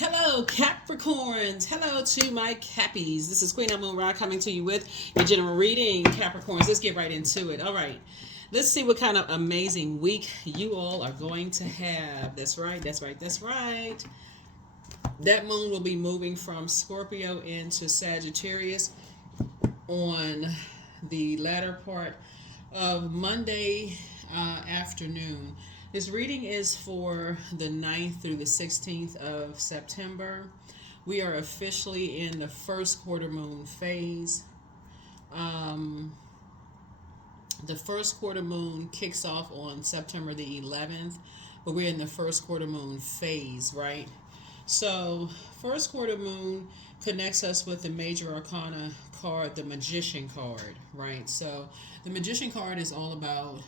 Hello, Capricorns. Hello to my Cappies. This is Queen Amun Ra coming to you with your general reading, Capricorns. Let's get right into it. All right. Let's see what kind of amazing week you all are going to have. That's right. That's right. That's right. That moon will be moving from Scorpio into Sagittarius on the latter part of Monday afternoon. This reading is for the 9th through the 16th of September. We are officially in the first quarter moon phase. The first quarter moon kicks off on September the 11th, but we're in the first quarter moon phase, right? So, first quarter moon connects us with the major arcana card, the Magician card, right? So, the Magician card is all about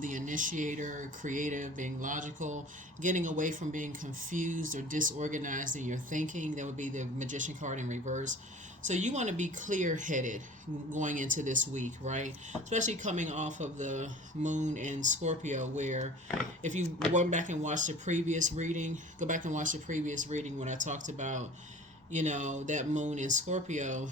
the initiator, creative, being logical, getting away from being confused or disorganized in your thinking. That would be the Magician card in reverse. So you want to be clear-headed going into this week, right? Especially coming off of the moon in Scorpio, where if you went back and watched the previous reading, go back and watch the previous reading when I talked about, that moon in Scorpio,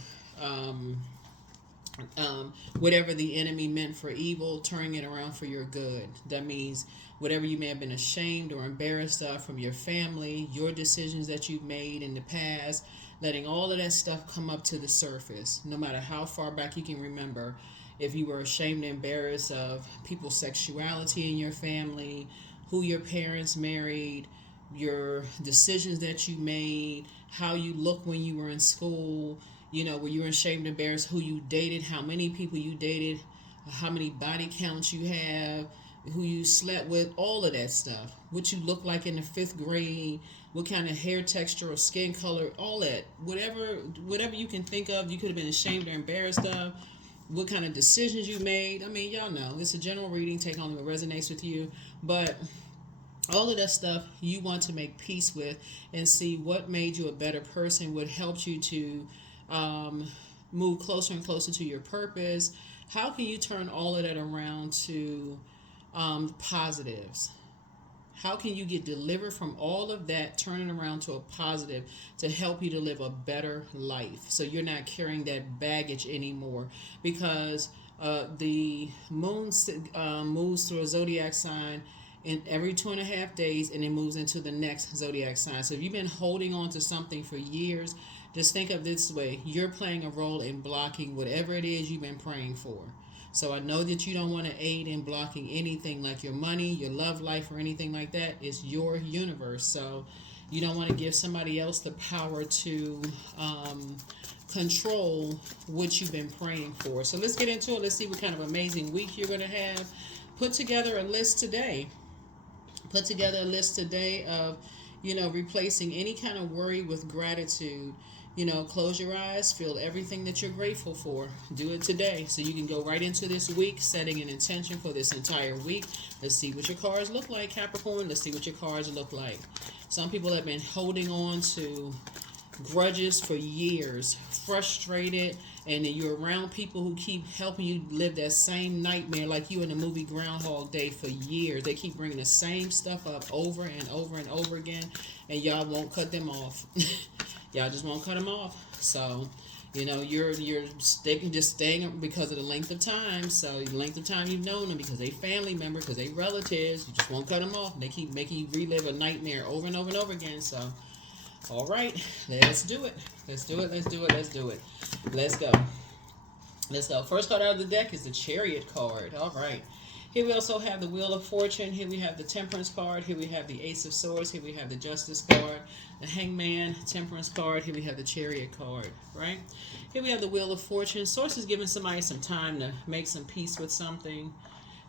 whatever the enemy meant for evil, turning it around for your good. That means whatever you may have been ashamed or embarrassed of from your family, your decisions that you've made in the past, letting all of that stuff come up to the surface, no matter how far back you can remember. If you were ashamed and embarrassed of people's sexuality in your family, who your parents married, your decisions that you made, how you looked when you were in school, were you ashamed and embarrassed who you dated, how many people you dated, how many body counts you have, who you slept with, all of that stuff. What you look like in the 5th grade, what kind of hair texture or skin color, all that. Whatever you can think of, you could have been ashamed or embarrassed of. What kind of decisions you made. I mean, y'all know. It's a general reading. Take only what resonates with you. But all of that stuff you want to make peace with and see what made you a better person, what helped you to move closer and closer to your purpose. How can you turn all of that around to positives? How can you get delivered from all of that, turning around to a positive to help you to live a better life so you're not carrying that baggage anymore? Because the moon moves through a zodiac sign in every 2.5 days, and it moves into the next zodiac sign. So if you've been holding on to something for years, just think of this way. You're playing a role in blocking whatever it is you've been praying for. So I know that you don't want to aid in blocking anything like your money, your love life, or anything like that. It's your universe. So you don't want to give somebody else the power to control what you've been praying for. So let's get into it. Let's see what kind of amazing week you're going to have. Put together a list today. Put together a list today of, replacing any kind of worry with gratitude. Close your eyes, feel everything that you're grateful for. Do it today so you can go right into this week, setting an intention for this entire week. Let's see what your cards look like, Capricorn. Let's see what your cards look like. Some people have been holding on to grudges for years, frustrated, and then you're around people who keep helping you live that same nightmare like you in the movie Groundhog Day for years. They keep bringing the same stuff up over and over and over again, and y'all won't cut them off. Y'all just won't cut them off. So, you're just staying because of the length of time. So, the length of time you've known them, because they family member, because they relatives, you just won't cut them off. They keep making you relive a nightmare over and over and over again. So, all right, let's do it. Let's do it. Let's do it. Let's do it. Let's go. Let's go. First card out of the deck is the Chariot card. All right. Here we also have the Wheel of Fortune. Here we have the Temperance card. Here we have the Ace of Swords. Here we have the Justice card, the Hangman, Temperance card. Here we have the Chariot card, right? Here we have the Wheel of Fortune. Source is giving somebody some time to make some peace with something.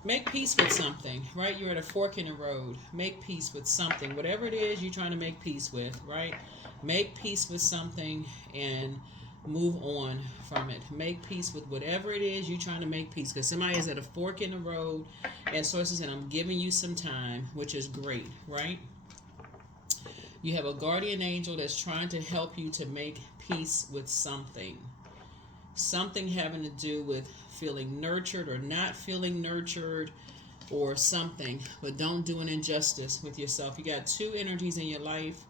Make peace with something, right? You're at a fork in the road. Make peace with something. Whatever it is you're trying to make peace with, right? Make peace with something and move on from it. Make peace with whatever it is you're trying to make peace. Because somebody is at a fork in the road, and sources and I'm giving you some time, which is great, right? You have a guardian angel that's trying to help you to make peace with something. Something having to do with feeling nurtured or not feeling nurtured or something. But don't do an injustice with yourself. You got two energies in your life.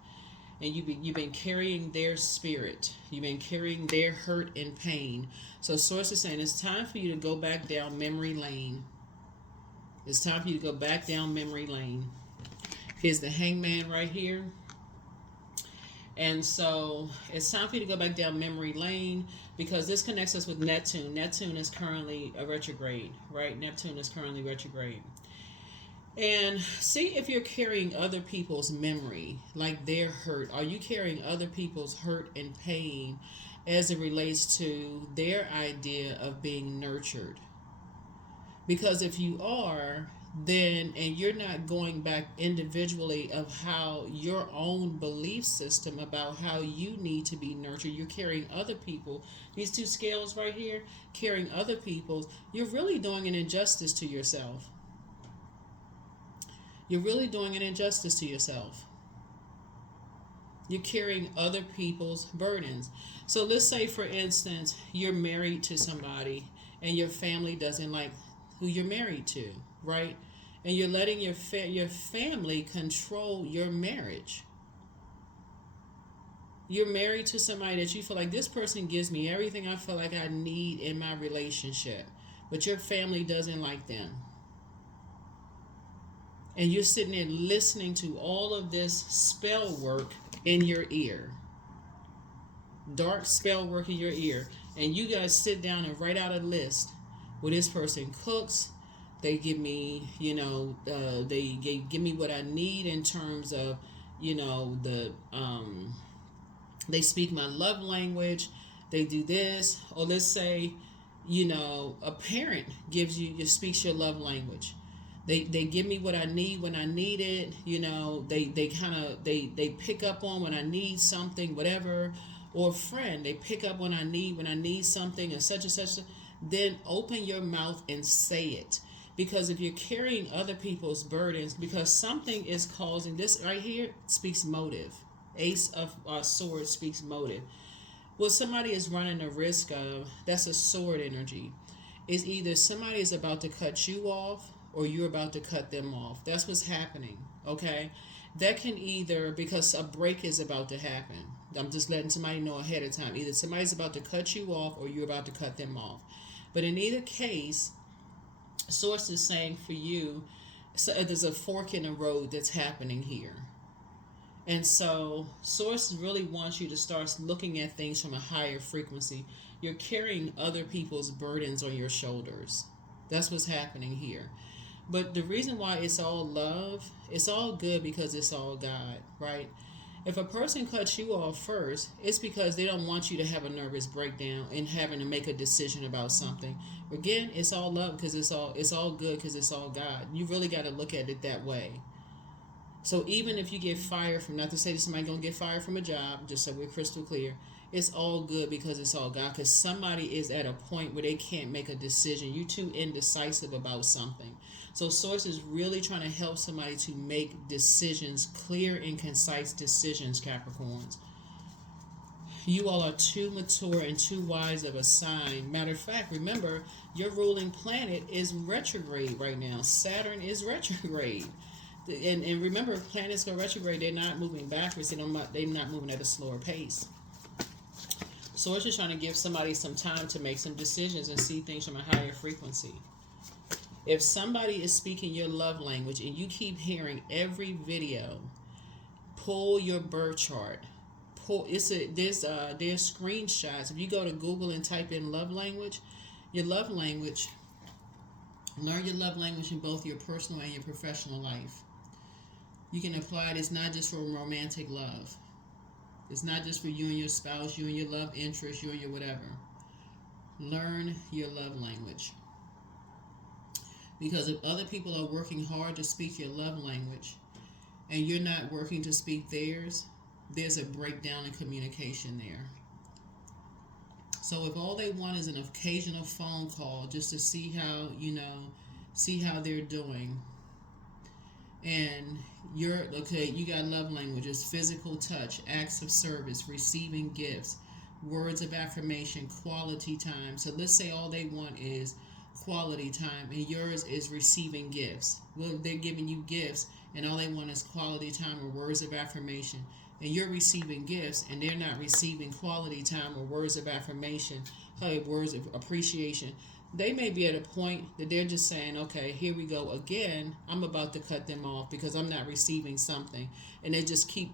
and you've been carrying their spirit. You've been carrying their hurt and pain. So Source is saying it's time for you to go back down memory lane. It's time for you to go back down memory lane. Here's the Hangman right here. And so it's time for you to go back down memory lane, because this connects us with Neptune. Neptune is currently a retrograde, right? Neptune is currently retrograde. And see if you're carrying other people's memory, like their hurt. Are you carrying other people's hurt and pain as it relates to their idea of being nurtured? Because if you are, then, and you're not going back individually of how your own belief system about how you need to be nurtured, you're carrying other people. These two scales right here, carrying other people's, you're really doing an injustice to yourself. You're really doing an injustice to yourself. You're carrying other people's burdens. So let's say, for instance, you're married to somebody and your family doesn't like who you're married to, right? And you're letting your family control your marriage. You're married to somebody that you feel like, this person gives me everything I feel like I need in my relationship, but your family doesn't like them. And you're sitting there listening to all of this spell work in your ear. Dark spell work in your ear. And you guys sit down and write out a list where this person cooks. They give me, give me what I need in terms of, they speak my love language. They do this. Or let's say, a parent speaks your love language. They give me what I need when I need it. They pick up on when I need something, whatever. Or a friend, they pick up when I need something and such and such. Then open your mouth and say it. Because if you're carrying other people's burdens, because something is causing, this right here speaks motive. Ace of Swords speaks motive. What somebody is running a risk of, that's a sword energy, is either somebody is about to cut you off or you're about to cut them off. That's what's happening, okay? That can either, because a break is about to happen. I'm just letting somebody know ahead of time. Either somebody's about to cut you off or you're about to cut them off. But in either case, Source is saying for you, so there's a fork in the road that's happening here. And so Source really wants you to start looking at things from a higher frequency. You're carrying other people's burdens on your shoulders. That's what's happening here. But the reason why it's all love, it's all good because it's all God, right? If a person cuts you off first, it's because they don't want you to have a nervous breakdown and having to make a decision about something. Again, it's all love because it's all good because it's all God. You really got to look at it that way. So even if you get fired from, not to say that somebody going to get fired from a job, just so we're crystal clear, it's all good because it's all God. Because somebody is at a point where they can't make a decision. You're too indecisive about something. So Source is really trying to help somebody to make decisions, clear and concise decisions, Capricorns. You all are too mature and too wise of a sign. Matter of fact, remember, your ruling planet is retrograde right now. Saturn is retrograde. And remember, planets go retrograde. They're not moving backwards. They're not moving at a slower pace. So it's just trying to give somebody some time to make some decisions and see things from a higher frequency. If somebody is speaking your love language and you keep hearing every video, pull your birth chart. There's screenshots. If you go to Google and type in love language, learn your love language in both your personal and your professional life. You can apply it. It's not just for romantic love. It's not just for you and your spouse, you and your love interest, you and your whatever. Learn your love language. Because if other people are working hard to speak your love language and you're not working to speak theirs, there's a breakdown in communication there. So if all they want is an occasional phone call just to see how, see how they're doing, and you got love languages, physical touch, acts of service, receiving gifts, words of affirmation, quality time. So let's say all they want is quality time and yours is receiving gifts. Well, they're giving you gifts and all they want is quality time or words of affirmation. and you're receiving gifts and they're not receiving quality time or words of affirmation, hey, words of appreciation, they may be at a point that they're just saying, okay, here we go again. I'm about to cut them off because I'm not receiving something. And they just keep,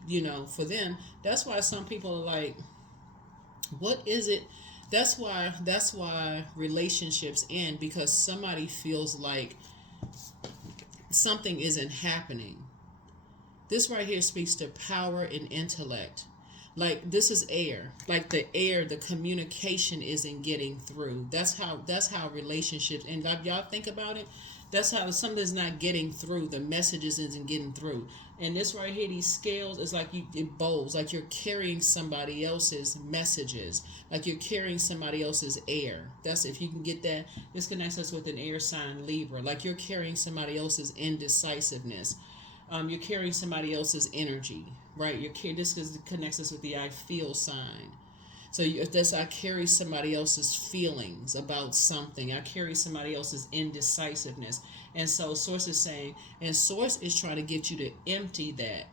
for them, that's why some people are like, what is it? That's why relationships end, because somebody feels like something isn't happening. This right here speaks to power and intellect. Like, this is air. Like the air, the communication isn't getting through. That's how relationships, and y'all think about it, that's how something's not getting through. The messages isn't getting through. And this right here, these scales, is like it bowls, like you're carrying somebody else's messages, like you're carrying somebody else's air. That's, if you can get that, this connects us with an air sign, Libra. Like you're carrying somebody else's indecisiveness. You're carrying somebody else's energy, right? This connects us with the I feel sign. So I carry somebody else's feelings about something. I carry somebody else's indecisiveness. And so Source is saying, and Source is trying to get you to empty that,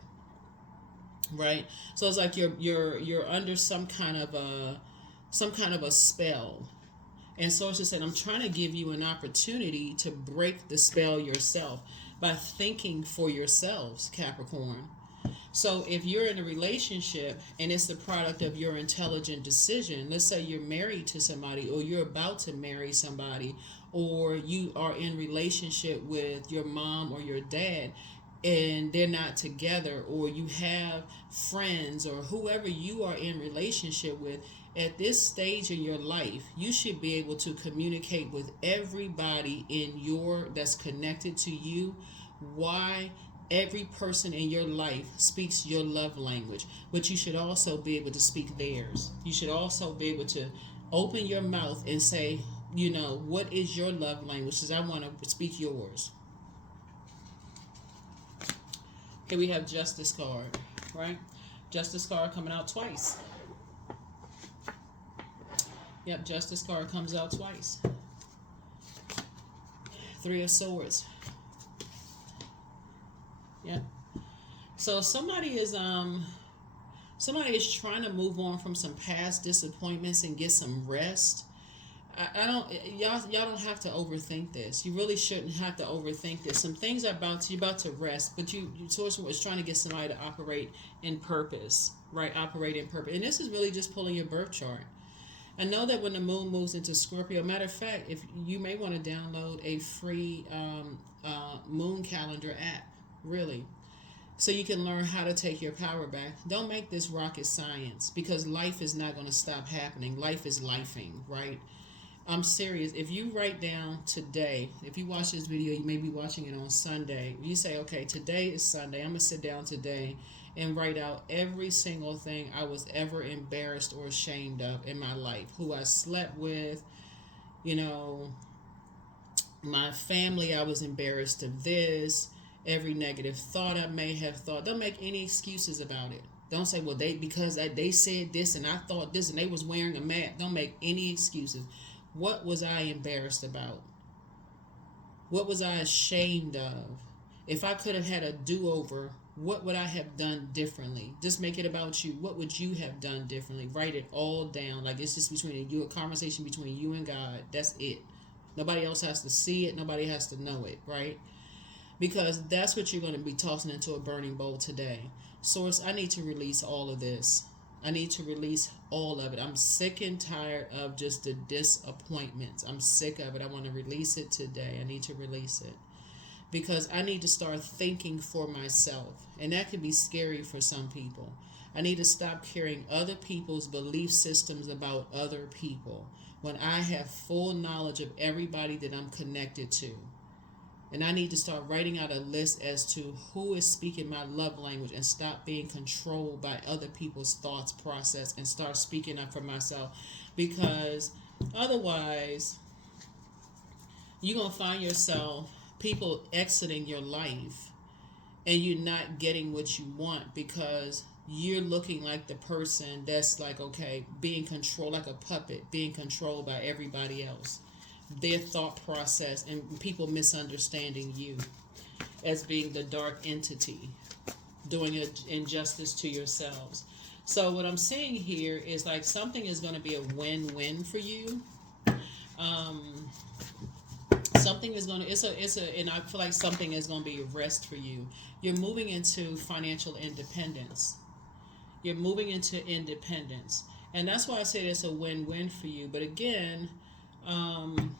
right? So it's like you're under some kind of a spell. And Source is saying, I'm trying to give you an opportunity to break the spell yourself by thinking for yourselves, Capricorn. So if you're in a relationship and it's the product of your intelligent decision, let's say you're married to somebody, or you're about to marry somebody, or you are in relationship with your mom or your dad and they're not together, or you have friends or whoever you are in relationship with, at this stage in your life, you should be able to communicate with everybody that's connected to you. Why? Every person in your life speaks your love language, but you should also be able to speak theirs. You should also be able to open your mouth and say, what is your love language? Because I want to speak yours. Here we have Justice card, right? Justice card coming out twice. Yep, Justice card comes out twice. Three of Swords. Yep. So somebody is trying to move on from some past disappointments and get some rest. Y'all don't have to overthink this. You really shouldn't have to overthink this. Some things are you're about to rest, but Source was trying to get somebody to operate in purpose, right? Operate in purpose. And this is really just pulling your birth chart. I know that when the moon moves into Scorpio, matter of fact, if you may want to download a free moon calendar app, really, so you can learn how to take your power back. Don't make this rocket science, because life is not going to stop happening. Life is lifing, right? I'm serious. If you write down today, if you watch this video, you may be watching it on Sunday. You say, okay, today is Sunday. I'm going to sit down today and write out every single thing I was ever embarrassed or ashamed of in my life. Who I slept with, my family, I was embarrassed of this, every negative thought I may have thought. Don't make any excuses about it. Don't say, well, because they said this and I thought this and they was wearing a mask. Don't make any excuses. What was I embarrassed about? What was I ashamed of? If I could have had a do-over, what would I have done differently? Just make it about you. What would you have done differently? Write it all down. Like, it's just between you, a conversation between you and God. That's it. Nobody else has to see it. Nobody has to know it, right? Because that's what you're going to be tossing into a burning bowl today. Source, I need to release all of this. I need to release all of it. I'm sick and tired of just the disappointments. I'm sick of it. I want to release it today. I need to release it. Because I need to start thinking for myself. And that can be scary for some people. I need to stop carrying other people's belief systems about other people when I have full knowledge of everybody that I'm connected to. And I need to start writing out a list as to who is speaking my love language and stop being controlled by other people's thoughts process and start speaking up for myself. Because otherwise, you're going to find yourself people exiting your life and you're not getting what you want because you're looking like the person that's like, okay, being controlled like a puppet, being controlled by everybody else. Their thought process and people misunderstanding you as being the dark entity, doing an injustice to yourselves. So what I'm seeing here is like something is going to be a win-win for you. Um, Something is going to it's a and I feel like something is going to be a rest for you. You're moving into financial independence. You're moving into independence, and that's why I said it's a win-win for you. But again, um,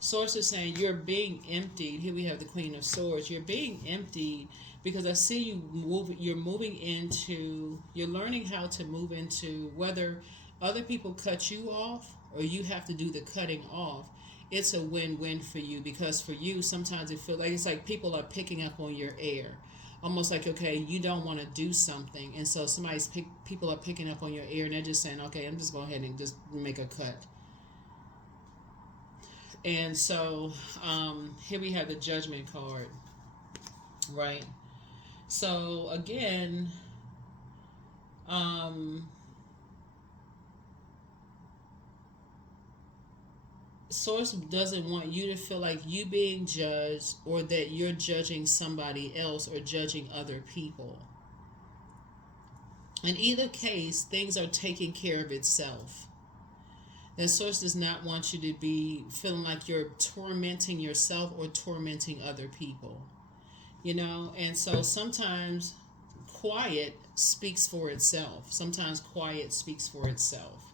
source is saying you're being emptied. Here we have the Queen of Swords. You're being emptied because I see you move. You're moving into. You're learning how to move into whether other people cut you off or you have to do the cutting off. It's a win-win for you because for you sometimes it feels like it's like people are picking up on your air, almost like okay you don't want to do something, and so people are picking up on your air and they're just saying okay I'm just going ahead and just make a cut. And so here we have the Judgment card, right? So again, um, Source doesn't want you to feel like you being judged or that you're judging somebody else or judging other people. In either case, things are taking care of itself. That Source does not want you to be feeling like you're tormenting yourself or tormenting other people. You know, and so sometimes quiet speaks for itself. Sometimes quiet speaks for itself.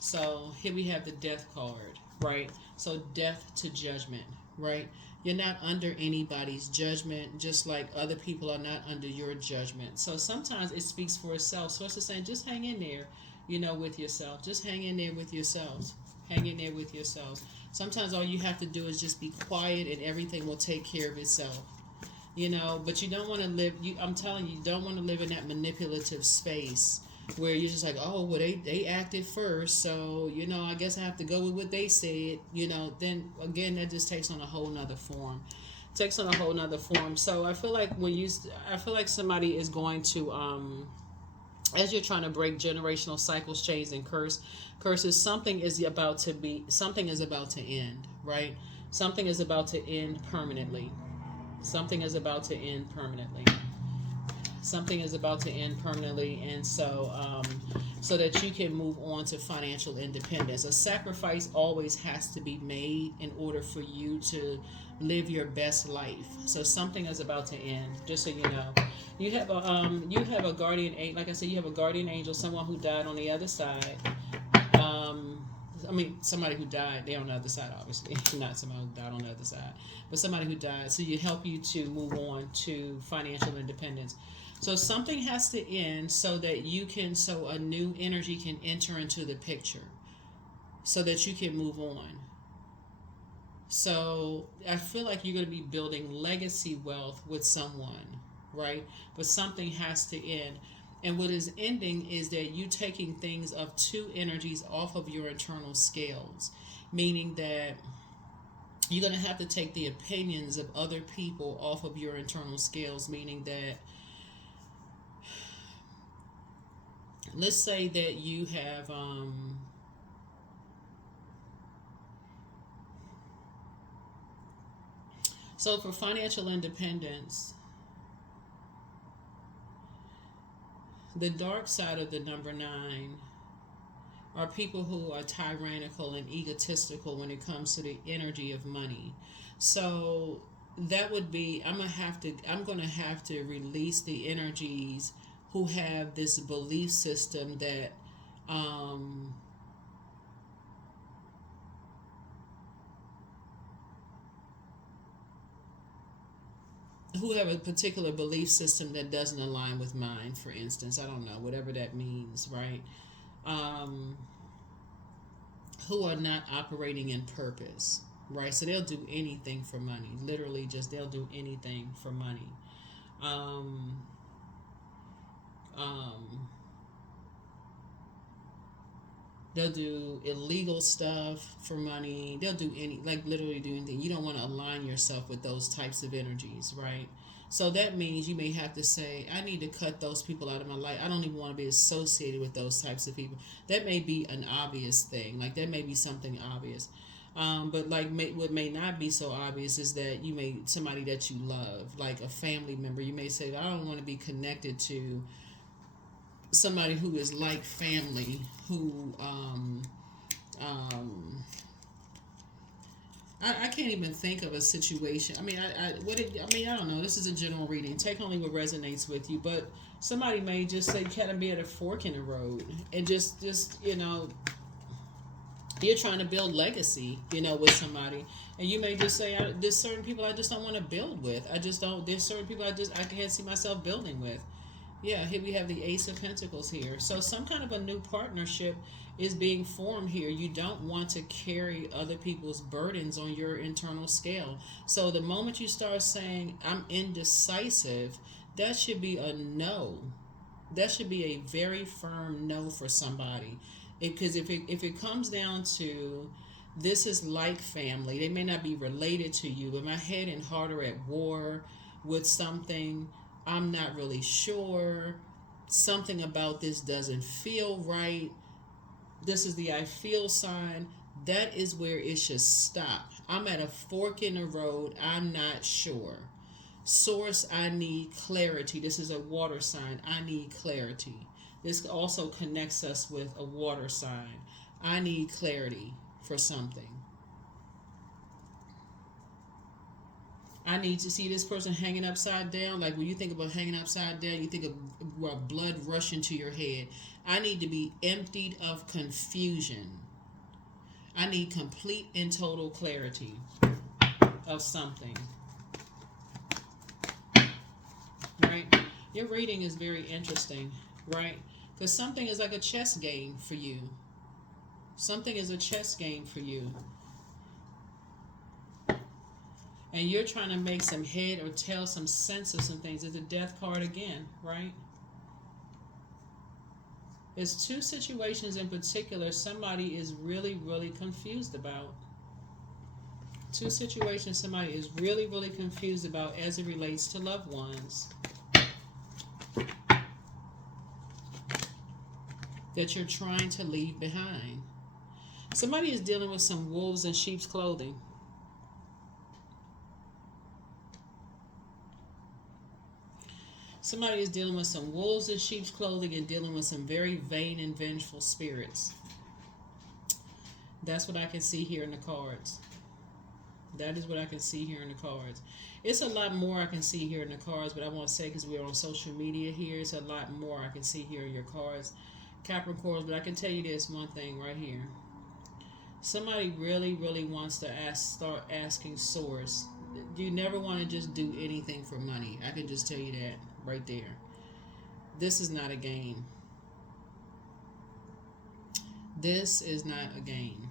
So here we have the Death card, right? So death to judgment, right? You're not under anybody's judgment, just like other people are not under your judgment. So sometimes it speaks for itself. So it's just saying, just hang in there, you know, with yourself. Just hang in there with yourselves. Hang in there with yourselves. Sometimes all you have to do is just be quiet and everything will take care of itself. You know, but you don't want to live, I'm telling you, you don't want to live in that manipulative space where you're just like, oh, well, they acted first, so, you know, I guess I have to go with what they said, you know, then, again, that just takes on a whole nother form. Takes on a whole nother form. So I feel like I feel like somebody is going to, as you're trying to break generational cycles, chains, and curses, something is about to end, right? Something is about to end permanently. Something is about to end permanently. Something is about to end permanently, and so that you can move on to financial independence. A sacrifice always has to be made in order for you to live your best life. So something is about to end. Just so you know, you have a guardian angel. Like I said, you have a guardian angel, someone who died on the other side. I mean, somebody who died, they're on the other side, obviously. Not somebody who died on the other side, but somebody who died. So you help you to move on to financial independence. So something has to end so a new energy can enter into the picture so that you can move on. So I feel like you're going to be building legacy wealth with someone, right? But something has to end. And what is ending is that you taking things of two energies off of your internal scales, meaning that you're going to have to take the opinions of other people off of your internal scales, meaning that let's say that you have so for financial independence, the dark side of the number 9 are people who are tyrannical and egotistical when it comes to the energy of money. So that would be I'm going to have to release the energies who have this belief system that who have a particular belief system that doesn't align with mine, for instance. I don't know, whatever that means, right? Um, who are not operating in purpose, right? So they'll do anything for money. Literally, just they'll do anything for money. Um, um, they'll do illegal stuff for money. They'll do literally do anything. You don't want to align yourself with those types of energies, right? So that means you may have to say, I need to cut those people out of my life. I don't even want to be associated with those types of people. That may be an obvious thing. Like that may be something obvious. But like what may not be so obvious is that you may somebody that you love, like a family member. You may say, I don't want to be connected to somebody who is like family, who I can't even think of a situation. I mean, I don't know. This is a general reading. Take only what resonates with you. But somebody may just say, kind of be at a fork in the road, and just you're trying to build legacy, with somebody, and you may just say, there's certain people I just don't want to build with. I just don't. There's certain people I can't see myself building with. Yeah, here we have the Ace of Pentacles here. So some kind of a new partnership is being formed here. You don't want to carry other people's burdens on your internal scale. So the moment you start saying, I'm indecisive, that should be a no. That should be a very firm no for somebody. Because if it comes down to, this is like family, they may not be related to you, but my head and heart are at war with something. I'm not really sure. Something about this doesn't feel right. This is the I feel sign. That is where it should stop. I'm at a fork in the road. I'm not sure. Source, I need clarity. This is a water sign. I need clarity. This also connects us with a water sign. I need clarity for something. I need to see this person hanging upside down. Like when you think about hanging upside down, you think of blood rushing to your head. I need to be emptied of confusion. I need complete and total clarity of something. Right? Your reading is very interesting, right? Because something is like a chess game for you. Something is a chess game for you. And you're trying to make some head or tail, some sense of some things. It's a death card again, right? There's two situations in particular somebody is really, really confused about. Two situations somebody is really, really confused about as it relates to loved ones. That you're trying to leave behind. Somebody is dealing with some wolves in sheep's clothing. Somebody is dealing with some wolves in sheep's clothing and dealing with some very vain and vengeful spirits. That's what I can see here in the cards. That is what I can see here in the cards. It's a lot more I can see here in the cards, but I won't say because we're on social media here. It's a lot more I can see here in your cards, Capricorns. But I can tell you this one thing right here. Somebody really, really wants to start asking source. You never want to just do anything for money. I can just tell you that right there. This is not a game. This is not a game.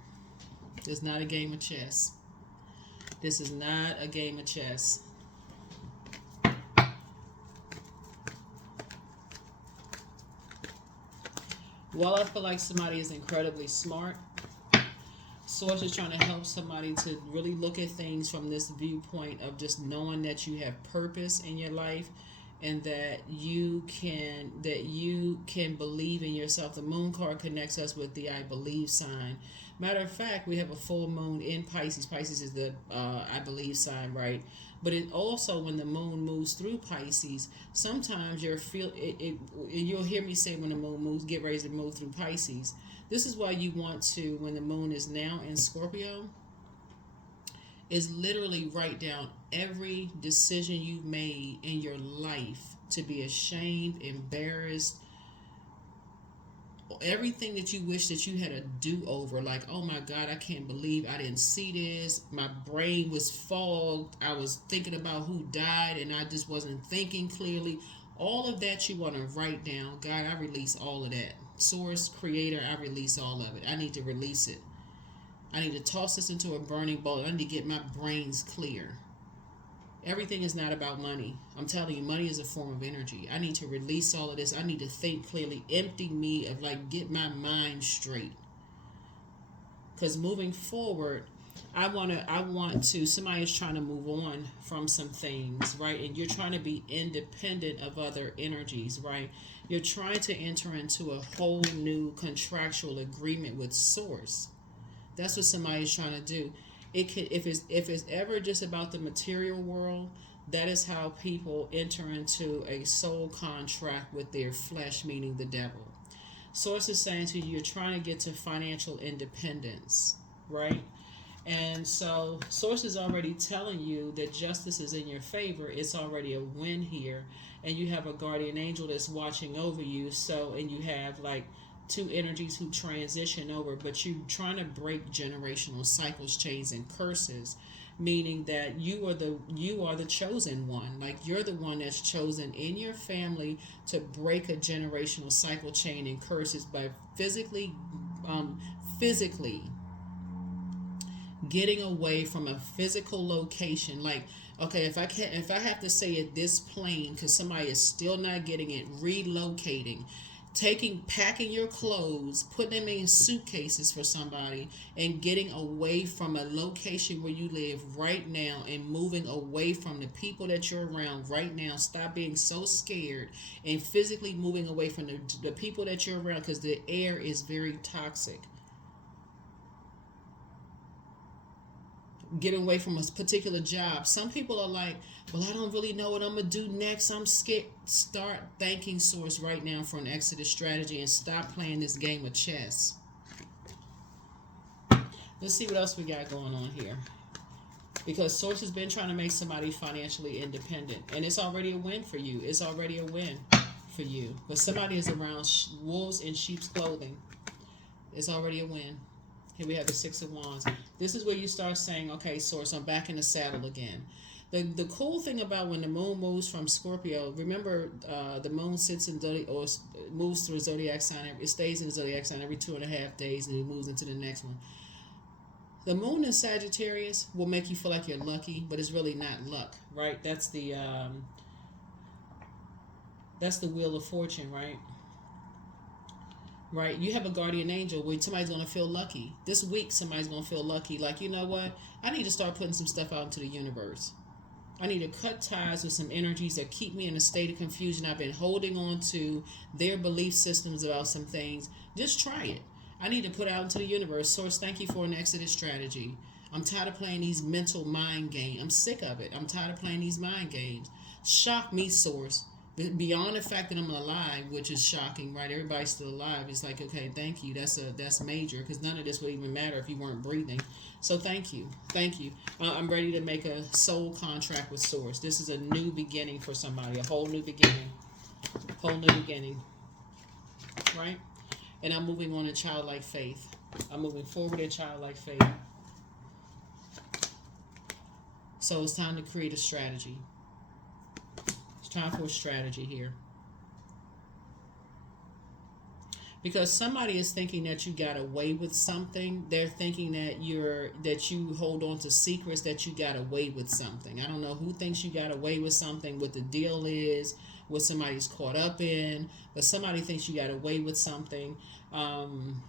It's not a game of chess. This is not a game of chess. While I feel like somebody is incredibly smart, Source is trying to help somebody to really look at things from this viewpoint of just knowing that you have purpose in your life and that you can believe in yourself. The moon card connects us with the I believe sign. Matter of fact, we have a full moon in Pisces. Pisces is the I believe sign, right? But it also, when the moon moves through Pisces, sometimes you'll hear me say when the moon moves, get ready to move through Pisces. This is why you want to, when the moon is now in Scorpio, is literally write down every decision you've made in your life to be ashamed, embarrassed, everything that you wish that you had a do-over, like, oh my God, I can't believe I didn't see this. My brain was fogged. I was thinking about who died and I just wasn't thinking clearly. All of that you want to write down. God, I release all of that. Source, creator, I release all of it. I need to release it. I need to toss this into a burning bowl. I need to get my brains clear. Everything is not about money. I'm telling you, money is a form of energy. I need to release all of this. I need to think clearly, empty me of get my mind straight. Because moving forward, somebody is trying to move on from some things, right? And you're trying to be independent of other energies, right? You're trying to enter into a whole new contractual agreement with Source. That's what somebody's trying to do. It can, if it's ever just about the material world, that is how people enter into a soul contract with their flesh, meaning the devil. Source is saying to you, you're trying to get to financial independence, right? And so, Source is already telling you that justice is in your favor. It's already a win here. And you have a guardian angel that's watching over you. So, and you have like two energies who transition over, but you're trying to break generational cycles, chains, and curses, meaning that you are the chosen one. Like, you're the one that's chosen in your family to break a generational cycle, chain, and curses by physically getting away from a physical location. Like, okay, if I have to say it this plain, because somebody is still not getting it, relocating, packing your clothes, putting them in suitcases for somebody, and getting away from a location where you live right now, and moving away from the people that you're around right now. Stop being so scared, and physically moving away from the people that you're around, because the air is very toxic. Getting away from a particular job. Some people are like, well, I don't really know what I'm going to do next. I'm scared. Start thanking Source right now for an exodus strategy, and stop playing this game of chess. Let's see what else we got going on here. Because Source has been trying to make somebody financially independent, and it's already a win for you. It's already a win for you. But somebody is around wolves in sheep's clothing. It's already a win. Here we have the Six of Wands. This is where you start saying, okay, Source, I'm back in the saddle again. The cool thing about when the moon moves from Scorpio, remember the moon sits in or moves through a zodiac sign. It stays in the zodiac sign every 2.5 days, and it moves into the next one. The moon in Sagittarius will make you feel like you're lucky, but it's really not luck, right? That's the Wheel of Fortune, right? Right, you have a guardian angel where somebody's going to feel lucky. This week, somebody's going to feel lucky. Like, you know what? I need to start putting some stuff out into the universe. I need to cut ties with some energies that keep me in a state of confusion. I've been holding on to their belief systems about some things. Just try it. I need to put out into the universe. Source, thank you for an exodus strategy. I'm tired of playing these mental mind games. I'm sick of it. I'm tired of playing these mind games. Shock me, Source. Beyond the fact that I'm alive, which is shocking, right? Everybody's still alive. It's like, okay, thank you. That's major, because none of this would even matter if you weren't breathing. So thank you. I'm ready to make a soul contract with Source. This is a new beginning for somebody, a whole new beginning, right? And I'm moving on in childlike faith. I'm moving forward in childlike faith. So it's time to create a strategy. Time for a strategy here, because somebody is thinking that you got away with something. They're thinking that you hold on to secrets, that you got away with something. I don't know who thinks you got away with something, what the deal is, what somebody's caught up in, but somebody thinks you got away with something. And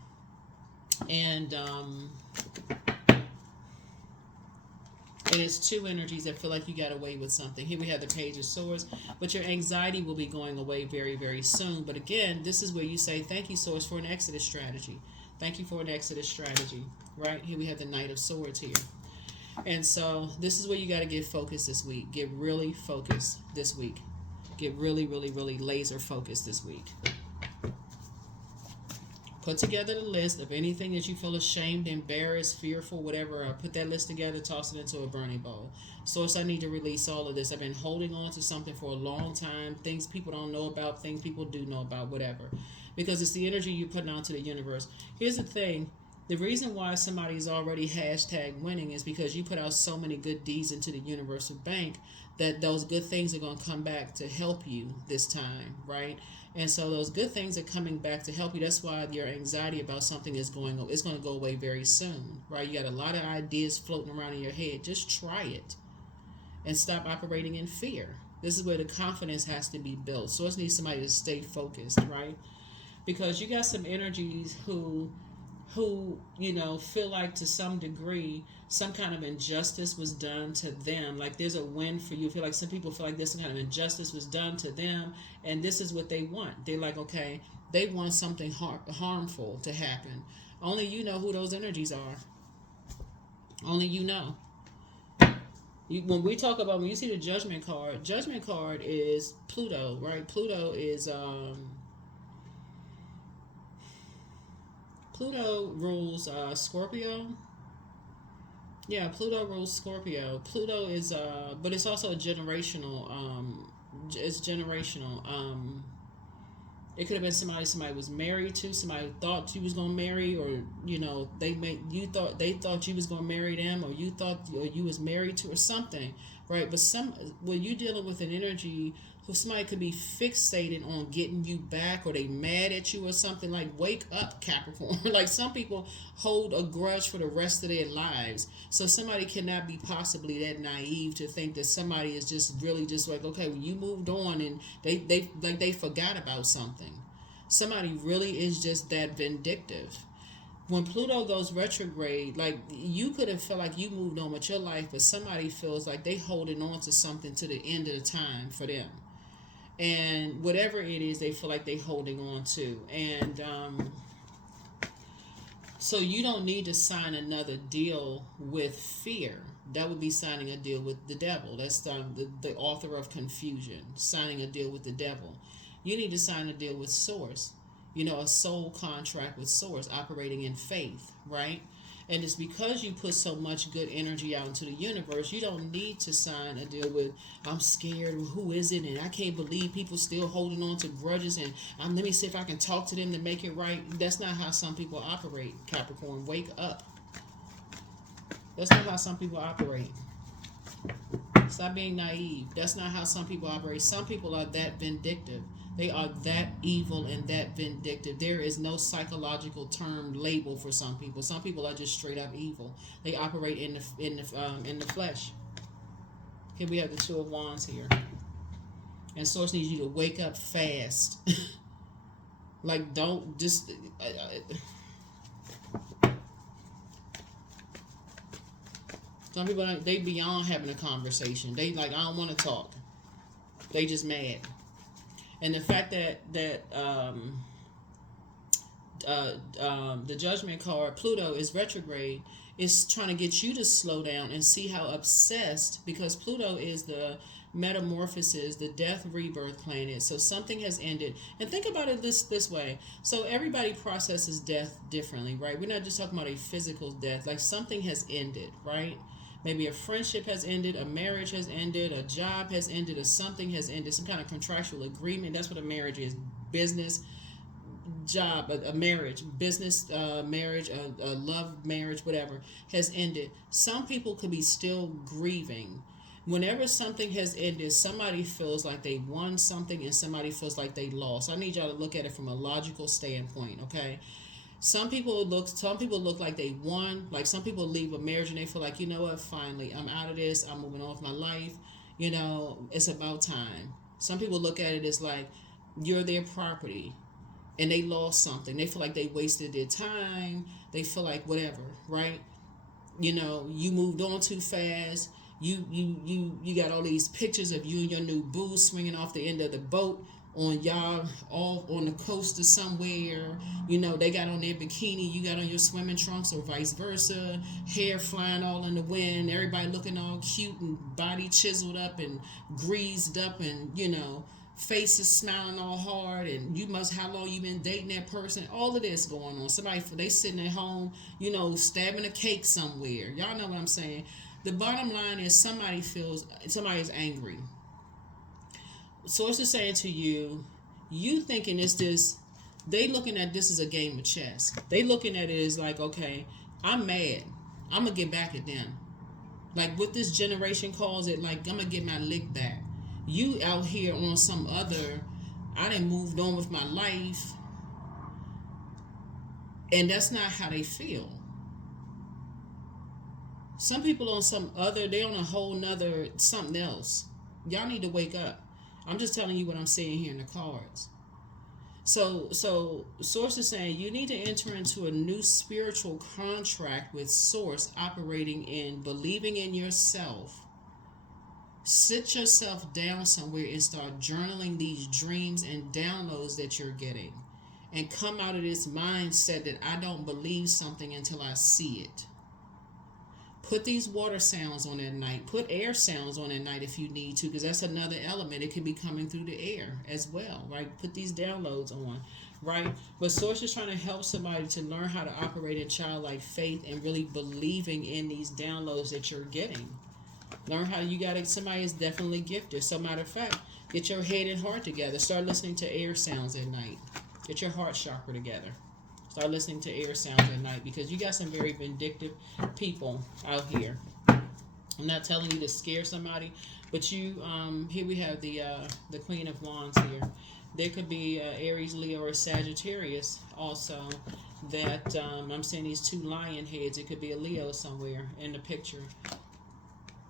it's two energies that feel like you got away with something. Here we have the Page of Swords, but your anxiety will be going away very, very soon. But again, this is where you say, thank you, Source, for an exodus strategy. Thank you for an exodus strategy, right? Here we have the Knight of Swords here. And so this is where you got to get focused this week. Get really focused this week. Get really, really, really laser focused this week. Put together the list of anything that you feel ashamed, embarrassed, fearful, whatever. Put that list together, toss it into a burning bowl. Source, I need to release all of this. I've been holding on to something for a long time. Things people don't know about, things people do know about, whatever. Because it's the energy you're putting out to the universe. Here's the thing. The reason why somebody's already #winning is because you put out so many good deeds into the universal bank that those good things are going to come back to help you this time, right? And so those good things are coming back to help you. That's why your anxiety about something is going to go away very soon, right? You got a lot of ideas floating around in your head. Just try it and stop operating in fear. This is where the confidence has to be built. So it needs somebody to stay focused, right? Because you got some energies who feel like to some degree some kind of injustice was done to them. Like there's a win for you. Feel like some people feel like this kind of injustice was done to them, and this is what they want. They're like, okay, they want something harmful to happen. Only you know who those energies are. Only you know. When we talk about, when you see the judgment card is Pluto, right? Pluto rules Scorpio. Yeah, Pluto rules Scorpio. Pluto is but it's also a generational. It's generational. It could have been somebody was married to, somebody thought you was gonna marry, or they thought you was gonna marry them, or you thought, or you was married to, or something, right? But when you dealing with an energy who somebody could be fixated on getting you back, or they mad at you or something, like wake up, Capricorn. Like some people hold a grudge for the rest of their lives. So somebody cannot be possibly that naive to think that somebody is just really just like, okay, well, you moved on and they forgot about something. Somebody really is just that vindictive. When Pluto goes retrograde, like you could have felt like you moved on with your life, but somebody feels like they holding on to something to the end of the time for them. And whatever it is, they feel like they holding on to. And so you don't need to sign another deal with fear. That would be signing a deal with the devil. That's the author of confusion, signing a deal with the devil. You need to sign a deal with Source. A soul contract with Source, operating in faith, right? And it's because you put so much good energy out into the universe, you don't need to sign a deal with, I'm scared, who is it? And I can't believe people still holding on to grudges, and let me see if I can talk to them to make it right. That's not how some people operate, Capricorn. Wake up. That's not how some people operate. Stop being naive. That's not how some people operate. Some people are that vindictive. They are that evil and that vindictive. There is no psychological term label for some people. Some people are just straight up evil. They operate in the flesh. Here we have the Two of Wands here, and Source needs you to wake up fast. Like, don't just. Some people, they beyond having a conversation. They like, I don't want to talk. They just mad. And the fact that the Judgment card, Pluto, is retrograde, is trying to get you to slow down and see how obsessed, because Pluto is the metamorphosis, the death rebirth planet. So something has ended. And think about it this way. So everybody processes death differently, right? We're not just talking about a physical death. Like something has ended, right? Maybe a friendship has ended, a marriage has ended, a job has ended, or something has ended, some kind of contractual agreement. That's what a marriage is. Business, job, a marriage, business, marriage, a love marriage, whatever, has ended. Some people could be still grieving. Whenever something has ended, somebody feels like they won something and somebody feels like they lost. I need y'all to look at it from a logical standpoint, okay? Some people look like they won. Like some people leave a marriage and they feel like, you know what, finally, I'm out of this. I'm moving on with my life. It's about time. Some people look at it as like you're their property and they lost something. They feel like they wasted their time. They feel like whatever, right? You moved on too fast. You got all these pictures of you and your new boo swinging off the end of the boat on y'all all on the coast or somewhere. They got on their bikini, you got on your swimming trunks, or vice versa. Hair flying all in the wind, everybody looking all cute and body chiseled up and greased up, and faces smiling all hard, and how long you been dating that person, all of this going on. Somebody, they sitting at home, stabbing a cake somewhere. Y'all know what I'm saying. The bottom line is somebody's angry. Source is saying to you, you thinking it's this, they looking at this as a game of chess. They looking at it as like, okay, I'm mad. I'm going to get back at them. Like what this generation calls it, like I'm going to get my lick back. You out here on some other, I done moved on with my life. And that's not how they feel. Some people on some other, they on a whole nother something else. Y'all need to wake up. I'm just telling you what I'm seeing here in the cards. So Source is saying you need to enter into a new spiritual contract with Source, operating in believing in yourself. Sit yourself down somewhere and start journaling these dreams and downloads that you're getting. And come out of this mindset that I don't believe something until I see it. Put these water sounds on at night. Put air sounds on at night if you need to, because that's another element. It could be coming through the air as well, right? Put these downloads on, right? But Source is trying to help somebody to learn how to operate in childlike faith and really believing in these downloads that you're getting. Learn how you got it. Somebody is definitely gifted. So, matter of fact, get your head and heart together. Start listening to air sounds at night. Get your heart chakra together. Start listening to air sounds at night, because you got some very vindictive people out here. I'm not telling you to scare somebody, but you, here we have the Queen of Wands here. There could be Aries, Leo, or Sagittarius also. That I'm seeing these two lion heads. It could be a Leo somewhere in the picture.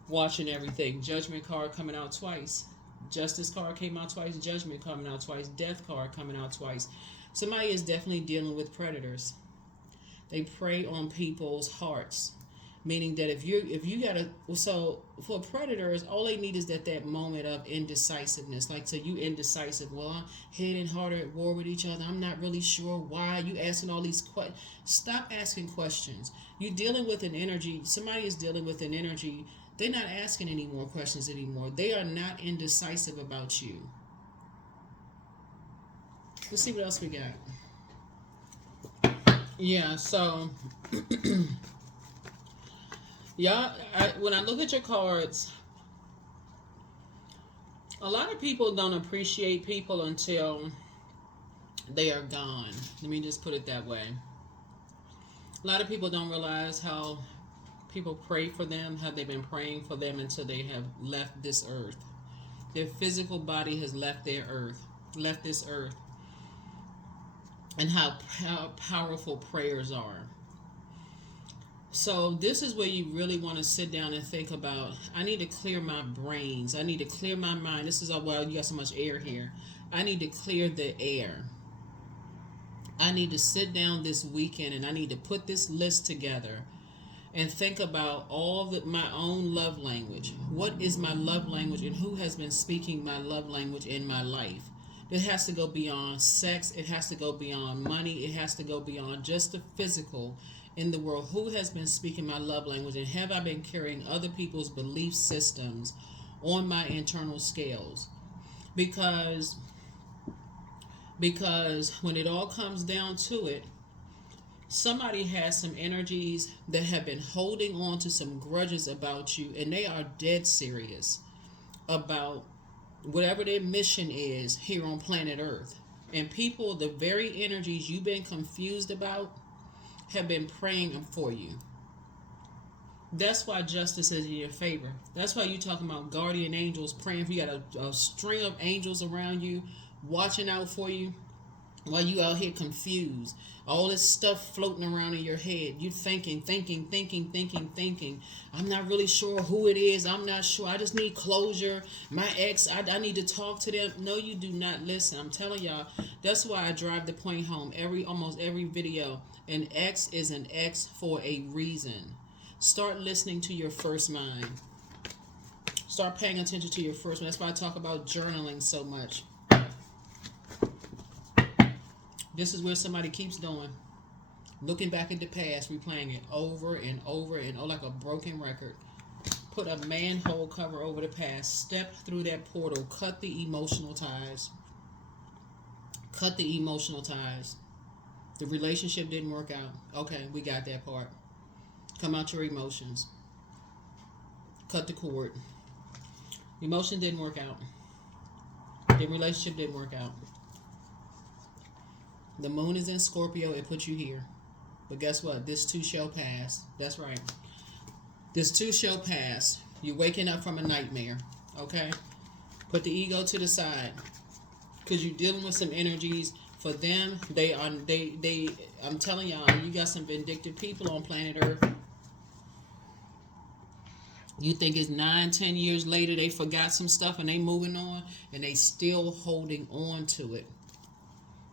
Watching everything. Judgment card coming out twice. Justice card came out twice. Judgment coming out twice. Death card coming out twice. Somebody is definitely dealing with predators. They prey on people's hearts, meaning that if you gotta, so for predators, all they need is that moment of indecisiveness. Like, so you indecisive. Well, I'm head and heart at war with each other. I'm not really sure why. You asking all these questions. Stop asking questions. You dealing with an energy. Somebody is dealing with an energy. They're not asking any more questions anymore. They are not indecisive about you. Let's see what else we got. Yeah, so yeah, when I look at your cards, a lot of people don't appreciate people until they are gone. Let me just put it that way. A lot of people don't realize how people pray for them, how they've been praying for them until they have left this earth. Their physical body has left this earth. And how powerful prayers are. So this is where you really want to sit down and think about, I need to clear my brains. I need to clear my mind. This is, well, you got so much air here. I need to clear the air. I need to sit down this weekend and I need to put this list together and think about all my own love language. What is my love language, and who has been speaking my love language in my life? It has to go beyond sex. It has to go beyond money. It has to go beyond just the physical in the world. Who has been speaking my love language, and have I been carrying other people's belief systems on my internal scales? Because when it all comes down to it, somebody has some energies that have been holding on to some grudges about you, and they are dead serious about whatever their mission is here on planet Earth. And people, the very energies you've been confused about, have been praying for you. That's why justice is in your favor. That's why you talking about guardian angels praying for you. You got a string of angels around you, watching out for you, while you out here confused. All this stuff floating around in your head. You thinking. I'm not really sure who it is. I'm not sure. I just need closure. My ex, I need to talk to them. No, you do not listen. I'm telling y'all. That's why I drive the point home almost every video. An ex is an ex for a reason. Start listening to your first mind. Start paying attention to your first mind. That's why I talk about journaling so much. This is where somebody keeps doing. Looking back at the past, replaying it over and over and over like a broken record. Put a manhole cover over the past. Step through that portal. Cut the emotional ties. Cut the emotional ties. The relationship didn't work out. Okay, we got that part. Come out your emotions. Cut the cord. Emotion didn't work out. The relationship didn't work out. The moon is in Scorpio. It put you here. But guess what? This too shall pass. That's right. This too shall pass. You're waking up from a nightmare. Okay? Put the ego to the side. Because you're dealing with some energies. For them, I'm telling y'all, you got some vindictive people on planet Earth. You think it's 9-10 years later they forgot some stuff and they moving on, and they still holding on to it.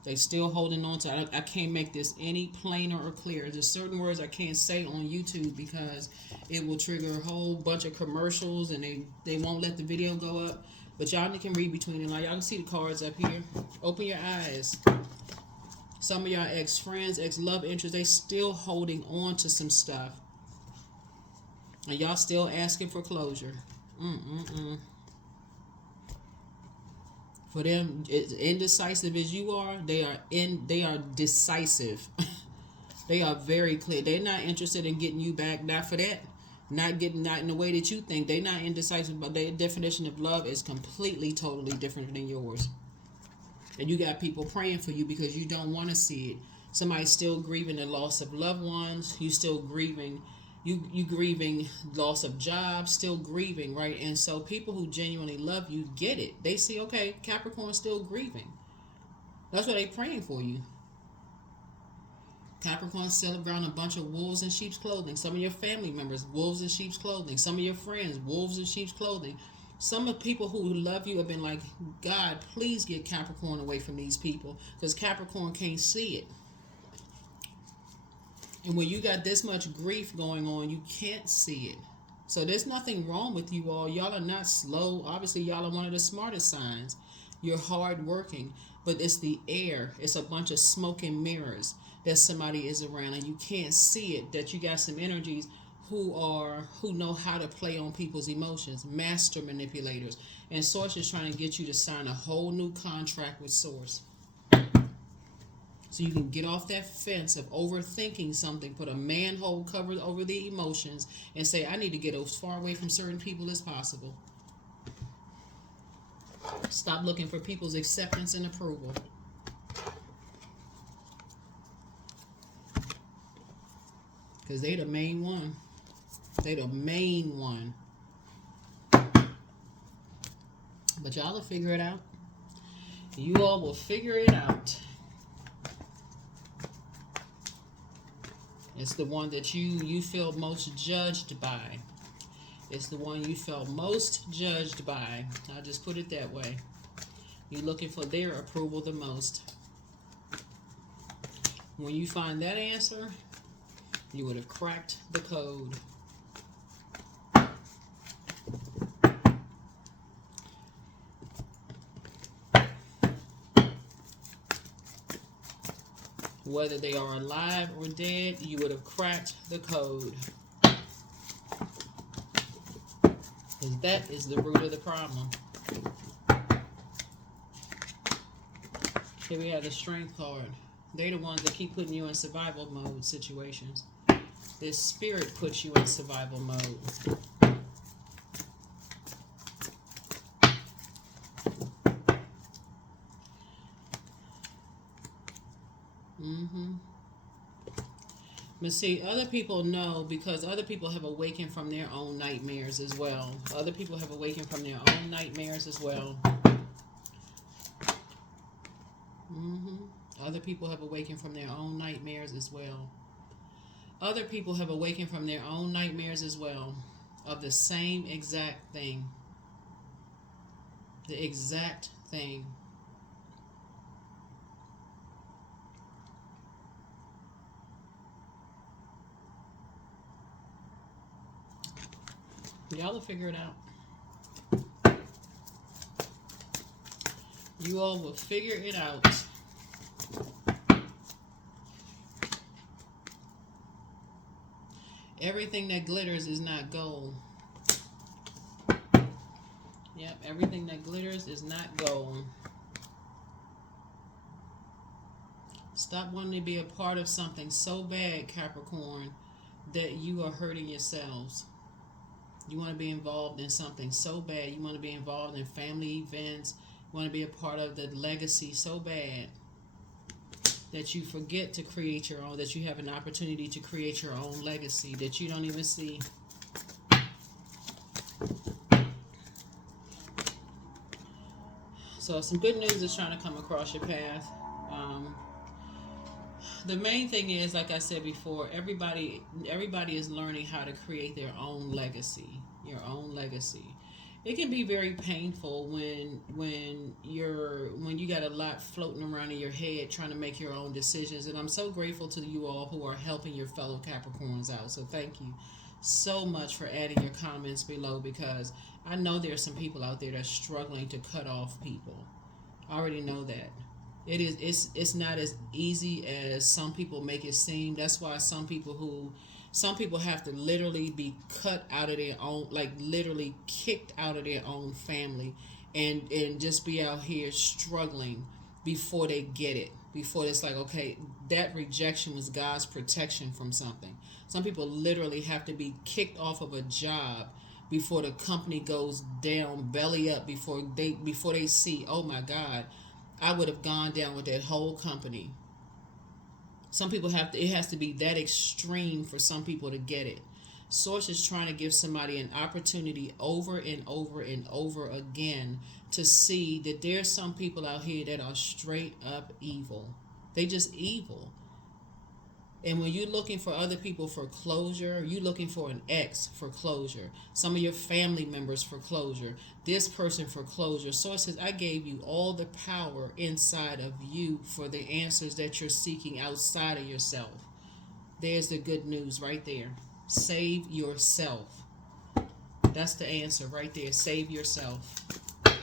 They still holding on to it. I can't make this any plainer or clearer. There's certain words I can't say on YouTube because it will trigger a whole bunch of commercials and they won't let the video go up. But y'all can read between it. Like, y'all can see the cards up here. Open your eyes. Some of y'all ex-friends, ex-love interests, they still holding on to some stuff. And y'all still asking for closure. Mm-mm-mm. For them, as indecisive as you are, they are decisive. They are very clear. They're not interested in getting you back. Not for that. Not in the way that you think. They're not indecisive, but their definition of love is completely, totally different than yours. And you got people praying for you because you don't want to see it. Somebody's still grieving the loss of loved ones. You still grieving. You grieving loss of jobs, still grieving, right? And so people who genuinely love you get it. They see, okay, Capricorn's still grieving. That's why they praying for you. Capricorn still around a bunch of wolves in sheep's clothing. Some of your family members, wolves in sheep's clothing. Some of your friends, wolves in sheep's clothing. Some of the people who love you have been like, God, please get Capricorn away from these people, because Capricorn can't see it. And when you got this much grief going on, you can't see it. So there's nothing wrong with you all. Y'all are not slow. Obviously, y'all are one of the smartest signs. You're hardworking, but it's the air. It's a bunch of smoke and mirrors that somebody is around, and you can't see it. That you got some energies who know how to play on people's emotions, master manipulators. And Source is trying to get you to sign a whole new contract with Source. So you can get off that fence of overthinking something, put a manhole cover over the emotions, and say, I need to get as far away from certain people as possible. Stop looking for people's acceptance and approval. Because they the main one. They the main one. But y'all will figure it out. You all will figure it out. It's the one that you feel most judged by. It's the one you felt most judged by. I'll just put it that way. You're looking for their approval the most. When you find that answer, you would have cracked the code. Whether they are alive or dead, you would have cracked the code. Because that is the root of the problem. Here we have the Strength card. They're the ones that keep putting you in survival mode situations. This spirit puts you in survival mode. But see, other people know because other people have awakened from their own nightmares as well. Other people have awakened from their own nightmares as well. Other people have awakened from their own nightmares as well. Other people have awakened from their own nightmares as well. Of the same exact thing. The exact thing. Y'all will figure it out. You all will figure it out. Everything that glitters is not gold. Yep, everything that glitters is not gold. Stop wanting to be a part of something so bad, Capricorn, that you are hurting yourselves. You want to be involved in something so bad. You want to be involved in family events. You want to be a part of the legacy so bad that you forget to create your own, that you have an opportunity to create your own legacy that you don't even see. So some good news is trying to come across your path. The main thing is, like I said before, everybody is learning how to create their own legacy. Your own legacy. It can be very painful when you got a lot floating around in your head trying to make your own decisions. And I'm so grateful to you all who are helping your fellow Capricorns out. So thank you so much for adding your comments below, because I know there's some people out there that's struggling to cut off people. I already know that. It's not as easy as some people make it seem. That's why some people who Some people have to literally be cut out of their own, like literally kicked out of their own family, and just be out here struggling before they get it. Before it's like, okay, that rejection was God's protection from something. Some people literally have to be kicked off of a job before the company goes down belly up, before they see, oh my God, I would have gone down with that whole company. Some people have to, it has to be that extreme for some people to get it. Source is trying to give somebody an opportunity over and over and over again to see that there's some people out here that are straight up evil. They just evil. And when you're looking for other people for closure, you're looking for an ex for closure. Some of your family members for closure. This person for closure. Source says, I gave you all the power inside of you for the answers that you're seeking outside of yourself. There's the good news right there. Save yourself. That's the answer right there. Save yourself.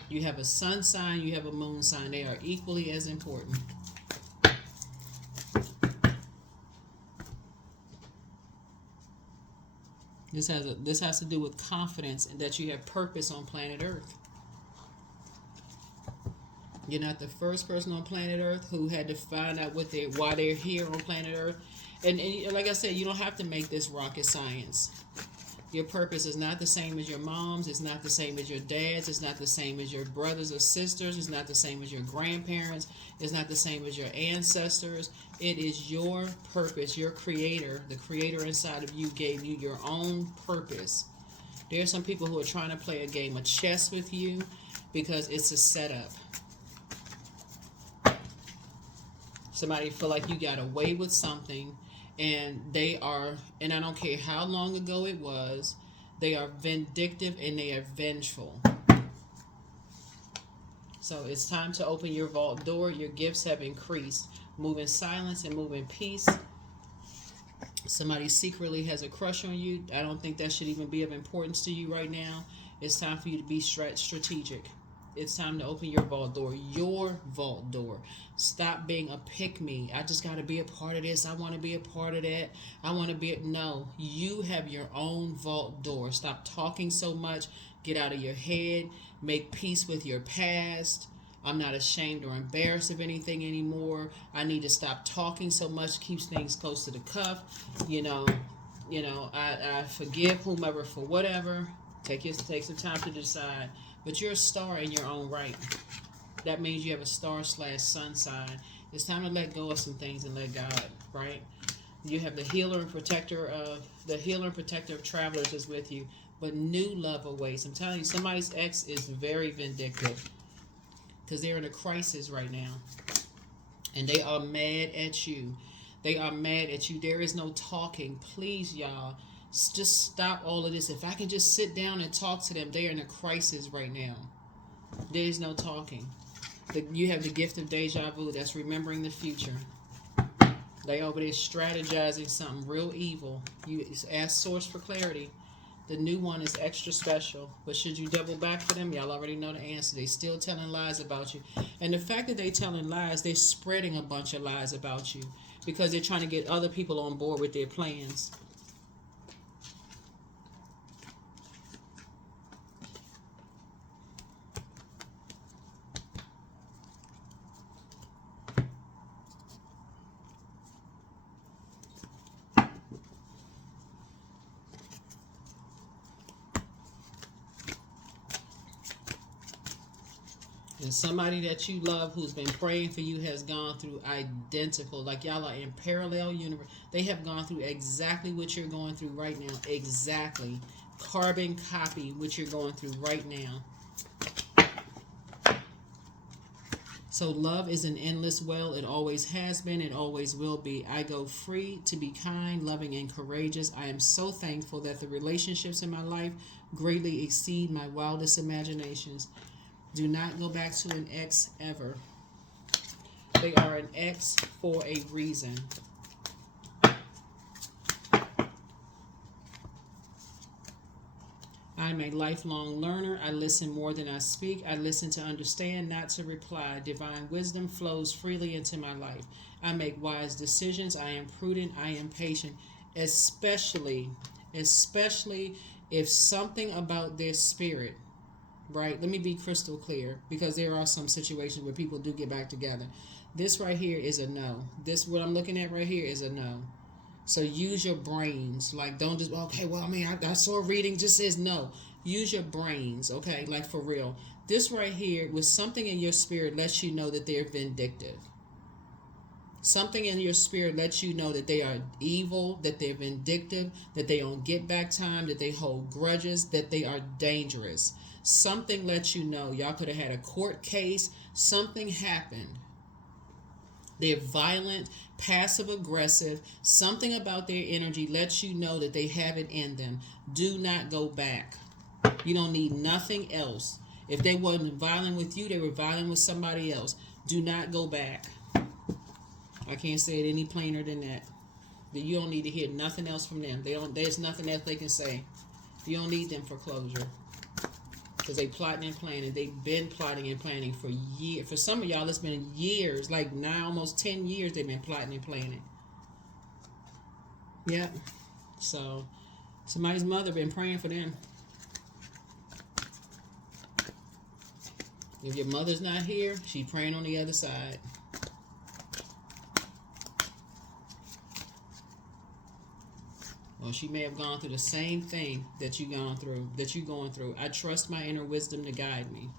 You have a sun sign, you have a moon sign. They are equally as important. This has to do with confidence and that you have purpose on planet Earth. You're not the first person on planet Earth who had to find out why they're here on planet Earth. And like I said, you don't have to make this rocket science. Your purpose is not the same as your mom's. It's not the same as your dad's. It's not the same as your brothers or sisters. It's not the same as your grandparents. It's not the same as your ancestors. It is your purpose. Your creator, the creator inside of you, gave you your own purpose. There are some people who are trying to play a game of chess with you because it's a setup. Somebody feel like you got away with something, and they are, and I don't care how long ago it was, they are vindictive and they are vengeful. So it's time to open your vault door. Your gifts have increased. Move in silence and move in peace. Somebody secretly has a crush on you. I don't think that should even be of importance to you right now. It's time for you to be strategic. It's time to open your vault door. Your vault door. Stop being a pick-me. I just got to be a part of this. I want to be a part of that. I want to be... No. You have your own vault door. Stop talking so much. Get out of your head. Make peace with your past. I'm not ashamed or embarrassed of anything anymore. I need to stop talking so much. Keeps things close to the cuff. I forgive whomever for whatever. Take some time to decide. But you're a star in your own right. That means you have a star/sun sign. It's time to let go of some things and let God, right? You have the healer and protector of travelers is with you, but new love awaits. I'm telling you, somebody's ex is very vindictive because they're in a crisis right now, and they are mad at you. They are mad at you. There is no talking. Please, y'all. Just stop all of this. If I can just sit down and talk to them, they are in a crisis right now. There is no talking. You have the gift of deja vu. That's remembering the future. They over there strategizing something real evil. You ask source for clarity. The new one is extra special. But should you double back for them? Y'all already know the answer. They still telling lies about you. And the fact that they telling lies, they're spreading a bunch of lies about you because they're trying to get other people on board with their plans. And somebody that you love who's been praying for you has gone through identical, like y'all are in parallel universe. They have gone through exactly what you're going through right now. Exactly. Carbon copy what you're going through right now. So love is an endless well. It always has been. It always will be. I go free to be kind, loving, and courageous. I am so thankful that the relationships in my life greatly exceed my wildest imaginations. Do not go back to an ex ever. They are an ex for a reason. I'm a lifelong learner. I listen more than I speak. I listen to understand, not to reply. Divine wisdom flows freely into my life. I make wise decisions. I am prudent. I am patient. especially especially if something about their spirit, right? Let me be crystal clear, because there are some situations where people do get back together. This right here is a no. This, what I'm looking at right here, is a no. So use your brains. Like, don't just, okay, well, I mean, I saw a reading, just says no. Use your brains, okay? Like, for real. This right here, with something in your spirit, lets you know that they're vindictive. Something in your spirit lets you know that they are evil, that they're vindictive, that they don't get back time, that they hold grudges, that they are dangerous. Something lets you know. Y'all could have had a court case. Something happened. They're violent, passive aggressive. Something about their energy lets you know that they have it in them. Do not go back. You don't need nothing else. If they wasn't violent with you, they were violent with somebody else. Do not go back. I can't say it any plainer than that. But you don't need to hear nothing else from them. There's nothing else they can say. You don't need them for closure. Because they plotting and planning. They've been plotting and planning for years. For some of y'all, it's been years. Like now, almost 10 years they've been plotting and planning. Yep. So, somebody's mother been praying for them. If your mother's not here, she's praying on the other side. Well, she may have gone through the same thing that you're going through. I trust my inner wisdom to guide me.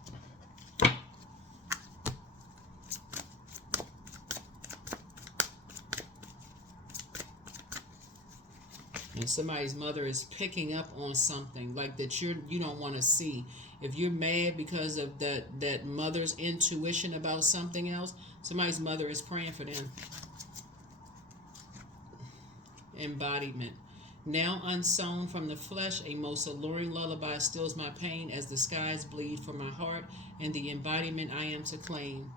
And somebody's mother is picking up on something like that you don't want to see. If you're mad because of that mother's intuition about something else, somebody's mother is praying for them. Embodiment. Now unsown from the flesh, a most alluring lullaby stills my pain as the skies bleed for my heart and the embodiment I am to claim.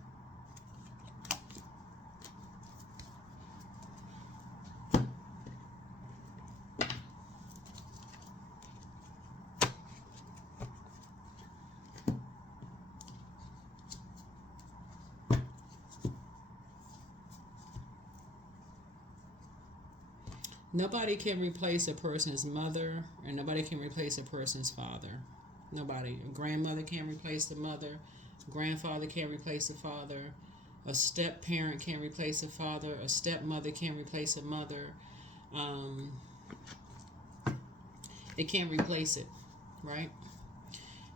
Nobody can replace a person's mother, and nobody can replace a person's father. Nobody. A grandmother can't replace the mother. A grandfather can't replace the father. A step parent can't replace a father. A stepmother can't replace a mother. It can't replace it, right?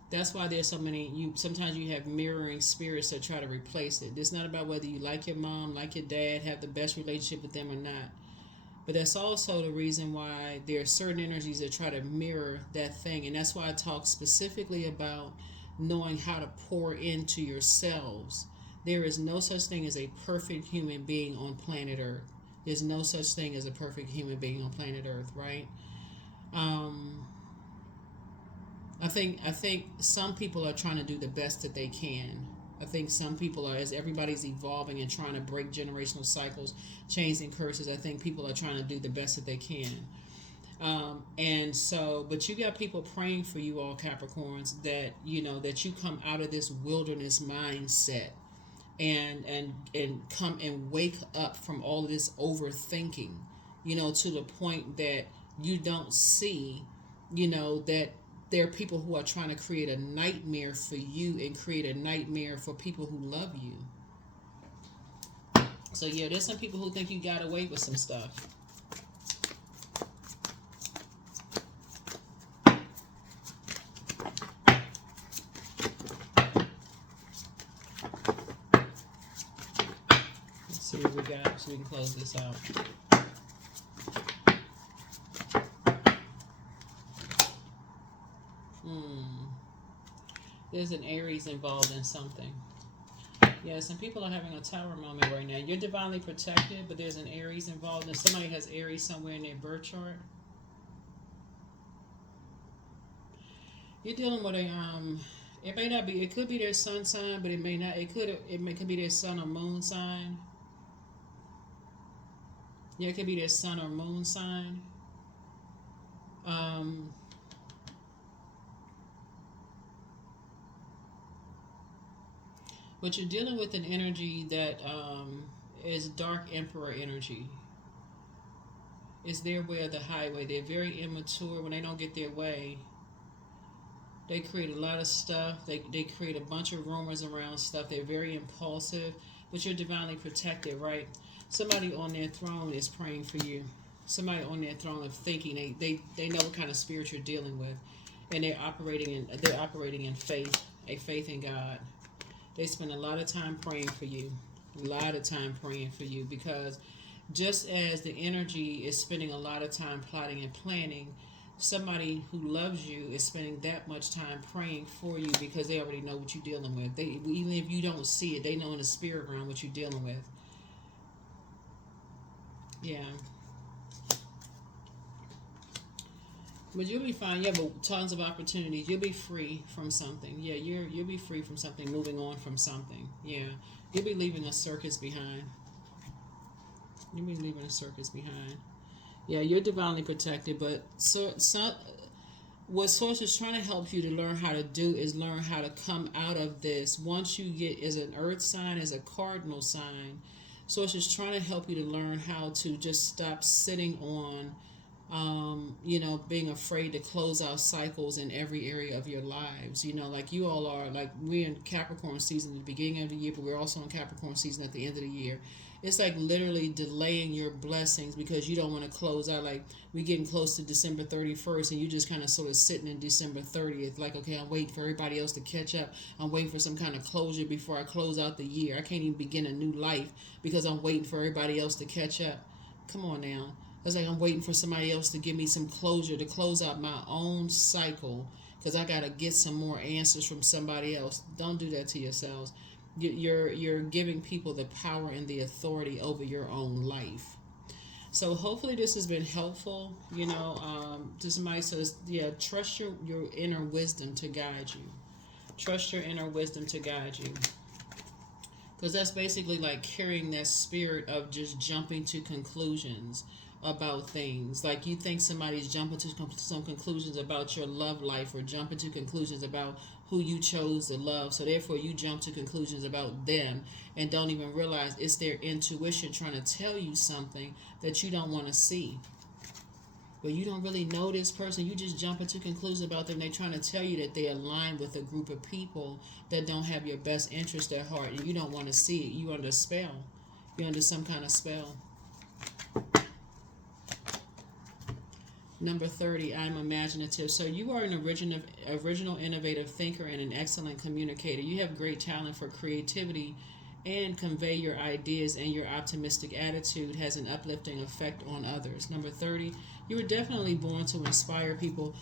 That's why there's so many. Sometimes you have mirroring spirits that try to replace it. It's not about whether you like your mom, like your dad, have the best relationship with them or not. But that's also the reason why there are certain energies that try to mirror that thing. And that's why I talk specifically about knowing how to pour into yourselves. There is no such thing as a perfect human being on planet Earth. There's no such thing as a perfect human being on planet Earth, right? I think some people are trying to do the best that they can. I think some people are, as everybody's evolving and trying to break generational cycles, chains and curses, I think people are trying to do the best that they can. And so, but you got people praying for you all, Capricorns, that, that you come out of this wilderness mindset and come and wake up from all of this overthinking, to the point that you don't see, that there are people who are trying to create a nightmare for you and create a nightmare for people who love you. So yeah, there's some people who think you got away with some stuff. Let's see what we got so we can close this out. There's an Aries involved in something. Yeah, some people are having a tower moment right now. You're divinely protected, but there's an Aries involved, and somebody has Aries somewhere in their birth chart. You're dealing with it may not be, it could be their sun sign, but it may not, it could be their sun or moon sign. Yeah, it could be their sun or moon sign. But you're dealing with an energy that is dark emperor energy. It's their way or the highway. They're very immature. When they don't get their way, they create a lot of stuff. They create a bunch of rumors around stuff. They're very impulsive, but you're divinely protected, right? Somebody on their throne is praying for you. Somebody on their throne of thinking. They know what kind of spirit you're dealing with, and they're operating in faith, a faith in God. They spend a lot of time praying for you, a lot of time praying for you, because just as the energy is spending a lot of time plotting and planning, somebody who loves you is spending that much time praying for you because they already know what you're dealing with. They, even if you don't see it, they know in the spirit realm what you're dealing with. Yeah. But you'll be fine. You have tons of opportunities. You'll be free from something. Yeah, you'll be free from something, moving on from something. Yeah. You'll be leaving a circus behind. You'll be leaving a circus behind. Yeah, you're divinely protected, but what Source is trying to help you to learn how to do is learn how to come out of this. Once you get as an earth sign, as a cardinal sign, Source is trying to help you to learn how to just stop sitting on, being afraid to close out cycles in every area of your lives. Like you all are, like we're in Capricorn season at the beginning of the year, but we're also in Capricorn season at the end of the year. It's like literally delaying your blessings because you don't want to close out. Like we're getting close to December 31st and you just kind of sort of sitting in December 30th. Like, okay, I'm waiting for everybody else to catch up. I'm waiting for some kind of closure before I close out the year. I can't even begin a new life because I'm waiting for everybody else to catch up. Come on now. It's like I'm waiting for somebody else to give me some closure to close out my own cycle because I got to get some more answers from somebody else. Don't do that to yourselves. You're giving people the power and the authority over your own life. So hopefully this has been helpful. To somebody says, yeah, trust your inner wisdom to guide you. Trust your inner wisdom to guide you. Because that's basically like carrying that spirit of just jumping to conclusions about things. Like you think somebody's jumping to some conclusions about your love life or jumping to conclusions about who you chose to love. So therefore you jump to conclusions about them and don't even realize it's their intuition trying to tell you something that you don't want to see. But you don't really know this person. You just jump into conclusions about them. They're trying to tell you that they align with a group of people that don't have your best interest at heart and you don't want to see it. You're under a spell. You're under some kind of spell. Number 30, I'm imaginative. So you are an original innovative thinker and an excellent communicator. You have great talent for creativity and convey your ideas, and your optimistic attitude has an uplifting effect on others. Number 30, you were definitely born to inspire people.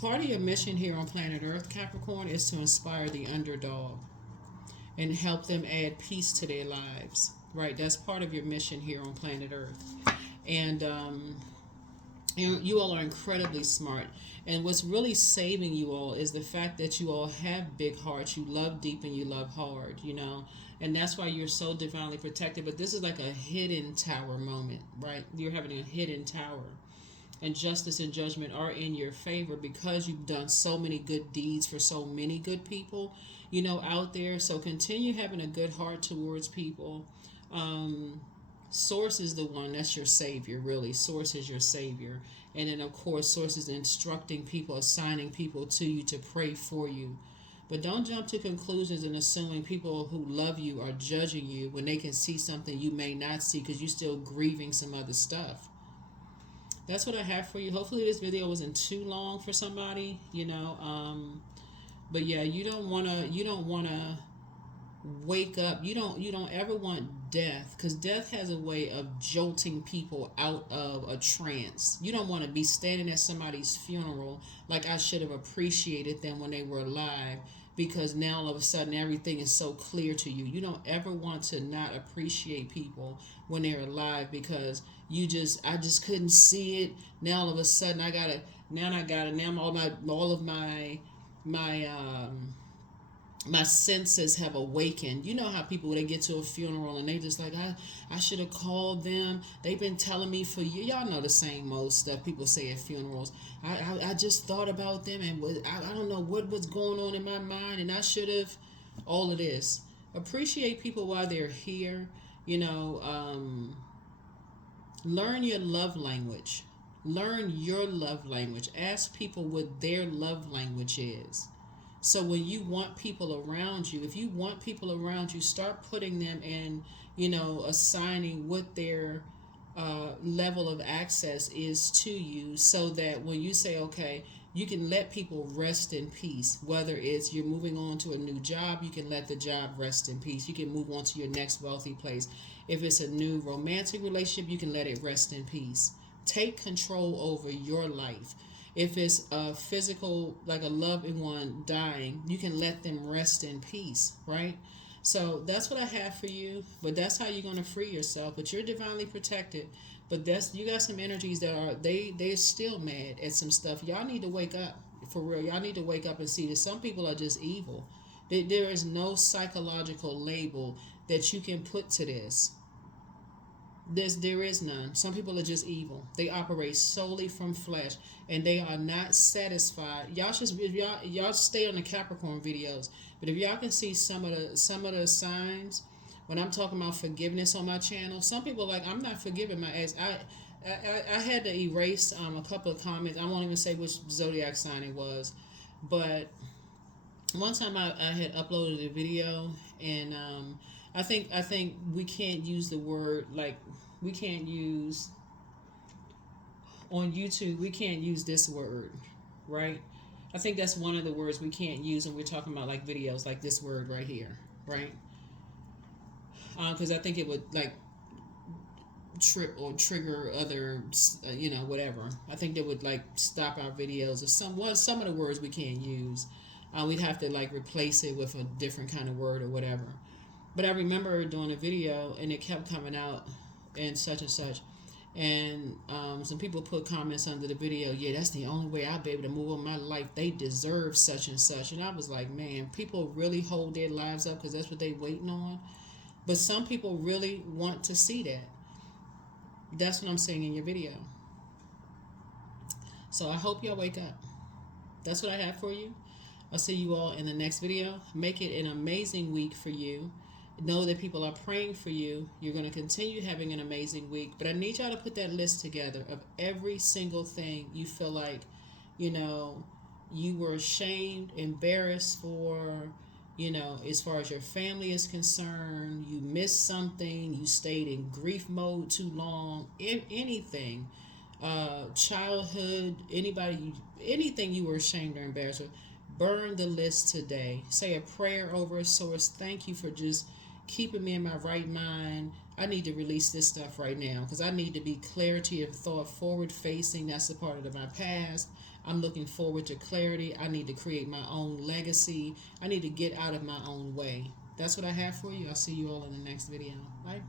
Part of your mission here on planet Earth, Capricorn, is to inspire the underdog and help them add peace to their lives. Right? That's part of your mission here on planet Earth. And you all are incredibly smart. And what's really saving you all is the fact that you all have big hearts. You love deep and you love hard, And that's why you're so divinely protected. But this is like a hidden tower moment, right? You're having a hidden tower. And justice and judgment are in your favor because you've done so many good deeds for so many good people, out there. So continue having a good heart towards people. Source is the one that's your savior, really. Source is your savior. And then, of course, Source is instructing people, assigning people to you to pray for you. But don't jump to conclusions and assuming people who love you are judging you when they can see something you may not see because you're still grieving some other stuff. That's what I have for you. Hopefully this video wasn't too long for somebody, But yeah, you don't wanna wake up. You don't ever want death, because death has a way of jolting people out of a trance. You don't want to be standing at somebody's funeral like I should have appreciated them when they were alive, because now all of a sudden everything is so clear to you. You don't ever want to not appreciate people when they're alive because I just couldn't see it. Now all of a sudden I got it. Now all of my senses have awakened. You know how people, when they get to a funeral and they just like, I should have called them. They've been telling me for years. Y'all know the same old stuff people say at funerals. I just thought about them and I don't know what was going on in my mind and I should have. All of this. Appreciate people while they're here. Learn your love language. Learn your love language. Ask people what their love language is. So when you want people around you, if you want people around you, start putting them in, assigning what their level of access is to you, so that when you say, okay, you can let people rest in peace. Whether it's you're moving on to a new job, you can let the job rest in peace. You can move on to your next wealthy place. If it's a new romantic relationship, you can let it rest in peace. Take control over your life. If it's a physical, like a loved one dying, you can let them rest in peace, right? So that's what I have for you. But that's how you're going to free yourself. But you're divinely protected. But you got some energies that are they're still mad at some stuff. Y'all need to wake up for real. Y'all need to wake up and see that some people are just evil. There is no psychological label that you can put to this. There is none. Some people are just evil. They operate solely from flesh, and they are not satisfied. Y'all should, if y'all stay on the Capricorn videos, but if y'all can see some of the signs when I'm talking about forgiveness on my channel, some people are like, I'm not forgiving my ex. I had to erase a couple of comments. I won't even say which zodiac sign it was, but one time I had uploaded a video, and I think we can't use the word, like, we can't use on YouTube, we can't use this word, right? I think that's one of the words we can't use when we're talking about like videos, like this word right here, right? Because I think it would like trip or trigger other, whatever. I think they would like stop our videos, or some of the words we can't use. We'd have to like replace it with a different kind of word or whatever. But I remember doing a video, and it kept coming out and such, and some people put comments under the video, yeah, that's the only way I'll be able to move on my life. They deserve such and such. And I was like, man, people really hold their lives up because that's what they waiting on. But some people really want to see that. That's what I'm saying in your video. So I hope y'all wake up. That's what I have for you. I'll see you all in the next video. Make it an amazing week for you. Know that people are praying for you. You're going to continue having an amazing week. But I need y'all to put that list together of every single thing you feel like, you were ashamed, embarrassed for, as far as your family is concerned. You missed something. You stayed in grief mode too long. Anything. Childhood, anything you were ashamed or embarrassed with. Burn the list today. Say a prayer over a source. Thank you for just keeping me in my right mind. I need to release this stuff right now because I need to be clarity of thought, forward facing. That's a part of my past. I'm looking forward to clarity. I need to create my own legacy. I need to get out of my own way. That's what I have for you. I'll see you all in the next video. Bye.